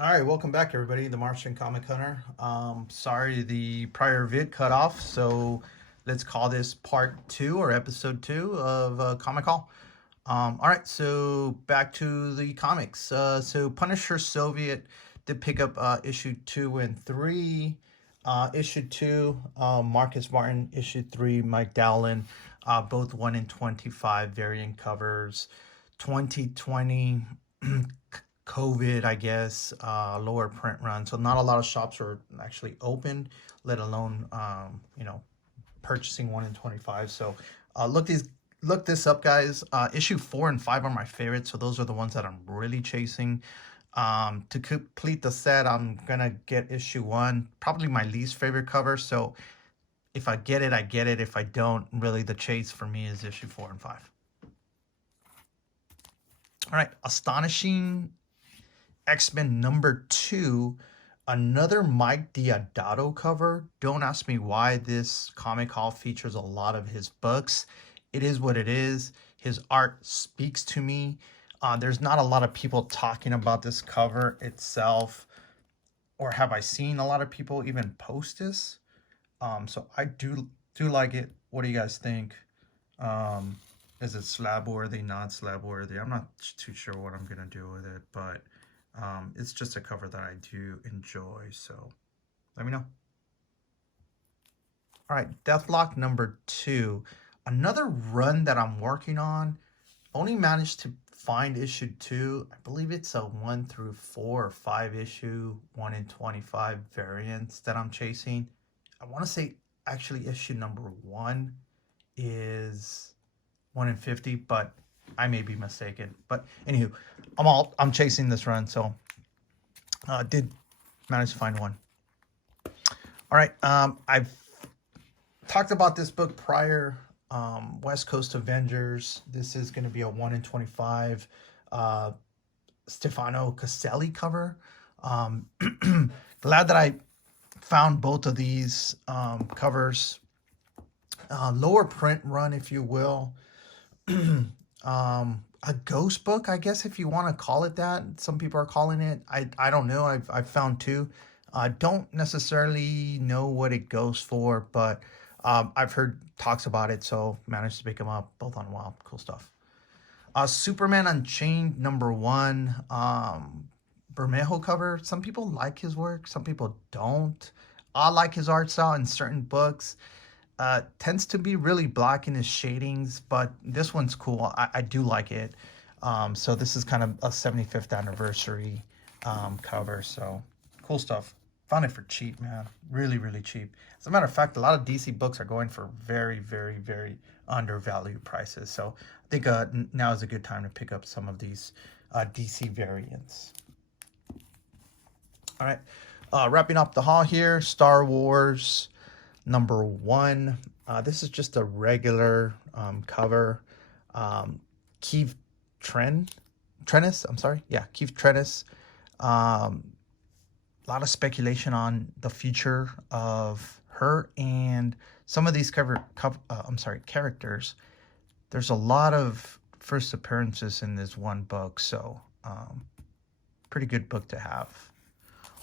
All right, welcome back, everybody. The Martian Comic Hunter. Sorry, the prior vid cut off, so let's call this part two or episode two of Comic Hall. All right, so back to the comics. So Punisher Soviet did pick up issue 2 and 3. Issue 2, Marcus Martin. Issue 3, Mike Dowling. Both 1 in 25 variant covers. 2020. COVID, I guess, lower print run. So not a lot of shops are actually open, let alone purchasing 1 in 25. So look this up, guys. Issue 4 and 5 are my favorites. So those are the ones that I'm really chasing. To complete the set, I'm gonna get issue 1, probably my least favorite cover. So if I get it, I get it. If I don't, really the chase for me is issue 4 and 5. All right, Astonishing X-Men #2, another Mike Deodato cover. Don't ask me why this comic haul features a lot of his books. It is what it is. His art speaks to me. There's not a lot of people talking about this cover itself, or have I seen a lot of people even post this? So I do like it. What do you guys think? Is it slab worthy, not slab worthy? I'm not too sure what I'm gonna do with it, but it's just a cover that I do enjoy, so let me know. All right, Deathlock #2, another run that I'm working on. Only managed to find issue 2. I believe it's a 1 through 4 or 5 issue 1 in 25 variants that I'm chasing. I want to say actually issue #1 is 1 in 50, but I may be mistaken. But anywho, I'm chasing this run, so did manage to find one. All right, I've talked about this book prior. West Coast Avengers. This is going to be a 1 in 25 Stefano Caselli cover. Glad that I found both of these covers. Lower print run, if you will. A ghost book, I guess, if you want to call it that. Some people are calling it. I don't know. I've found 2. Don't necessarily know what it goes for, but I've heard talks about it, so managed to pick them up both on Wild. Cool stuff. Superman Unchained #1, Bermejo cover. Some people like his work, some people don't. I like his art style in certain books. Tends to be really black in his shadings, but this one's cool. I do like it. So this is kind of a 75th anniversary cover. So cool stuff. Found it for cheap, man. Really, really cheap. As a matter of fact, a lot of DC books are going for very, very, very undervalued prices. So I think now is a good time to pick up some of these DC variants. All right. Wrapping up the haul here, Star Wars #1. This is just a regular cover. Keith Trennis, I'm sorry. Yeah, Keith Trennis. A lot of speculation on the future of her and some of these characters. There's a lot of first appearances in this one book, so pretty good book to have.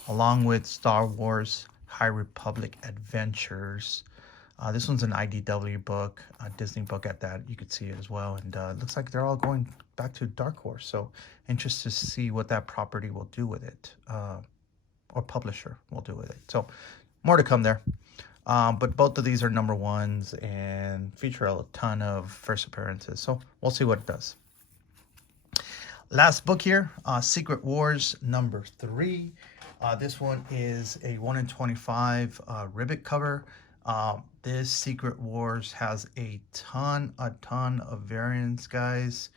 Along with Star Wars High Republic Adventures. This one's an IDW book, a Disney book at that. You could see it as well. And it looks like they're all going back to Dark Horse. So interested to see what that property will do with it, or publisher will do with it. So more to come there. But both of these are #1s and feature a ton of first appearances. So we'll see what it does. Last book here, Secret Wars #3. This one is a 1 in 25 Ribbit cover. This Secret Wars has a ton of variants, guys.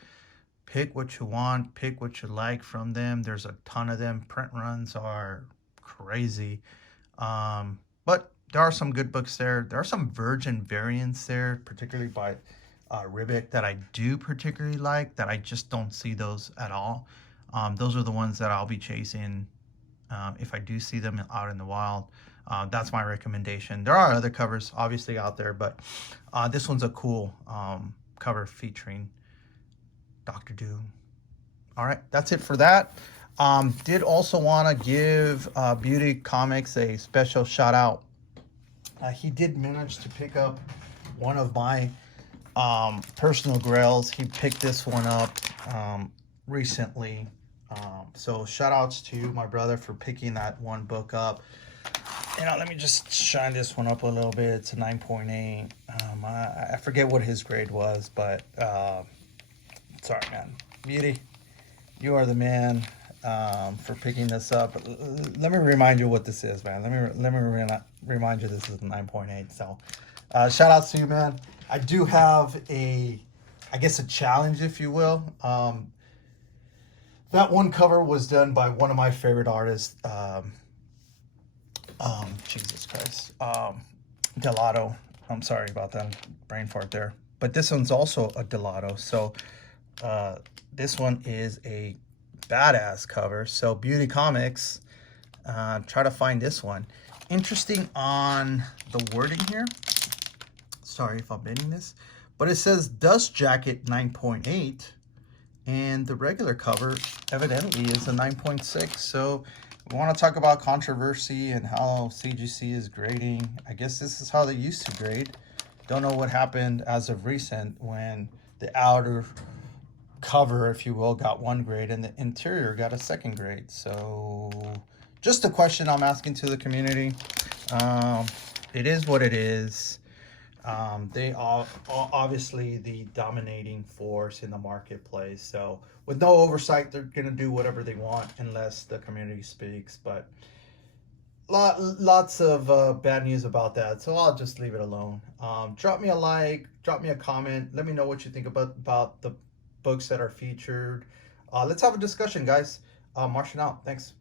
Pick what you want, pick what you like from them. There's a ton of them. Print runs are crazy. But there are some good books there. There are some Virgin variants there, particularly by Ribbit, that I do particularly like, that I just don't see those at all. Those are the ones that I'll be chasing if I do see them out in the wild. That's my recommendation. There are other covers obviously out there, but this one's a cool cover featuring Doctor Doom. All right, that's it for that. Did also want to give Beauty Comics a special shout out. He did manage to pick up one of my personal grails. He picked this one up recently. So shout outs to my brother for picking that one book up. Let me just shine this one up a little bit. It's a 9.8. I forget what his grade was, but sorry, man. Beauty, you are the man for picking this up. Let me remind you what this is, man. Let me remind you this is a 9.8. So shout outs to you, man. I do have I guess a challenge, if you will. That one cover was done by one of my favorite artists. Jesus Christ. Delato. I'm sorry about that brain fart there. But this one's also a Delato. So this one is a badass cover. So Beauty Comics, try to find this one. Interesting on the wording here. Sorry if I'm bending this. But it says Dust Jacket 9.8. And the regular cover evidently is a 9.6. So we want to talk about controversy and how CGC is grading. I guess this is how they used to grade. Don't know what happened as of recent when the outer cover, if you will, got one grade and the interior got a second grade. So just a question I'm asking to the community. It is what it is. They are obviously the dominating force in the marketplace. So with no oversight, they're going to do whatever they want unless the community speaks. But lots of bad news about that. So I'll just leave it alone. Drop me a like, drop me a comment. Let me know what you think about the books that are featured. Let's have a discussion, guys. Marching out. Thanks.